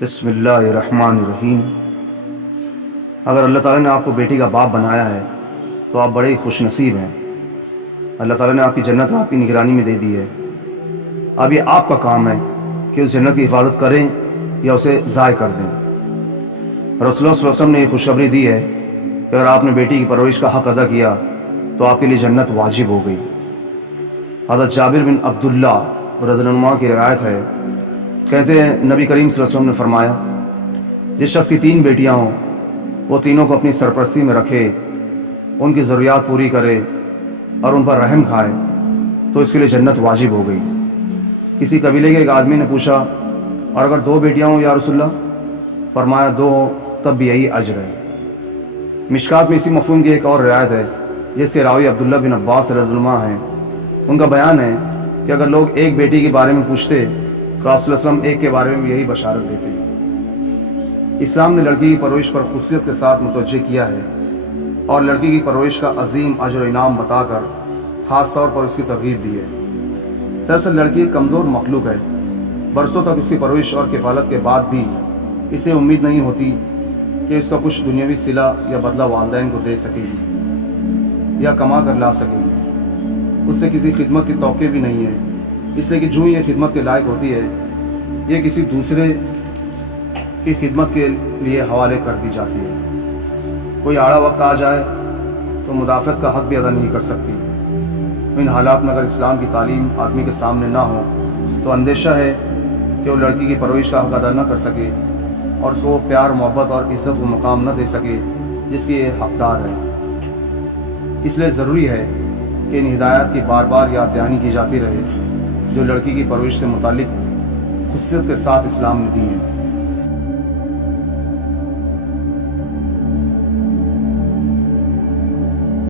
بسم اللہ الرحمن الرحیم۔ اگر اللہ تعالیٰ نے آپ کو بیٹی کا باپ بنایا ہے تو آپ بڑے ہی خوش نصیب ہیں۔ اللہ تعالیٰ نے آپ کی جنت آپ کی نگرانی میں دے دی ہے۔ اب یہ آپ کا کام ہے کہ اس جنت کی حفاظت کریں یا اسے ضائع کر دیں۔ رسول اللہ صلی اللہ علیہ وسلم نے یہ خوشخبری دی ہے کہ اگر آپ نے بیٹی کی پرورش کا حق ادا کیا تو آپ کے لیے جنت واجب ہو گئی۔ حضرت جابر بن عبداللہ رضی اللہ عنہ کی روایت ہے، کہتے ہیں نبی کریم صلی اللہ علیہ وسلم نے فرمایا، جس شخص کی 3 بیٹیاں ہوں وہ تینوں کو اپنی سرپرستی میں رکھے، ان کی ضروریات پوری کرے اور ان پر رحم کھائے تو اس کے لیے جنت واجب ہو گئی۔ کسی قبیلے کے ایک آدمی نے پوچھا، اور اگر 2 بیٹیاں ہوں یا رسول اللہ؟ فرمایا 2 ہوں تب بھی یہی اجر ہے۔ مشکات میں اسی مفہوم کی ایک اور روایت ہے جس کے راوی عبداللہ بن عباس رضی اللہ عنہ ہیں۔ ان کا بیان ہے کہ اگر لوگ ایک بیٹی کے بارے میں پوچھتے تو آپ صلی اللہ علیہ وسلم ایک کے بارے میں بھی یہی بشارت دیتے۔ اسلام نے لڑکی کی پرورش پر خصوصیت کے ساتھ متوجہ کیا ہے اور لڑکی کی پرورش کا عظیم اجر و انعام بتا کر خاص طور پر اس کی ترغیب دی ہے۔ دراصل لڑکی ایک کمزور مخلوق ہے، برسوں تک اس کی پرورش اور کفالت کے بعد بھی اسے امید نہیں ہوتی کہ اس کا کچھ دنیاوی صلہ یا بدلہ والدین کو دے سکے گی یا کما کر لا سکے گی۔ اس سے کسی خدمت کی توقع بھی نہیں ہے، اس لیے کہ جو یہ خدمت کے لائق ہوتی ہے یہ کسی دوسرے کی خدمت کے لیے حوالے کر دی جاتی ہے۔ کوئی آڑا وقت آ جائے تو مدافعت کا حق بھی ادا نہیں کر سکتی۔ ان حالات میں اگر اسلام کی تعلیم آدمی کے سامنے نہ ہو تو اندیشہ ہے کہ وہ لڑکی کی پرورش کا حق ادا نہ کر سکے اور اس کو پیار، محبت اور عزت و مقام نہ دے سکے جس کی یہ حقدار ہے۔ اس لیے ضروری ہے کہ ان ہدایات کی بار بار یاد دہانی کی جاتی رہے جو لڑکی کی پرورش سے متعلق خصوصیت کے ساتھ اسلام نے دی ہیں۔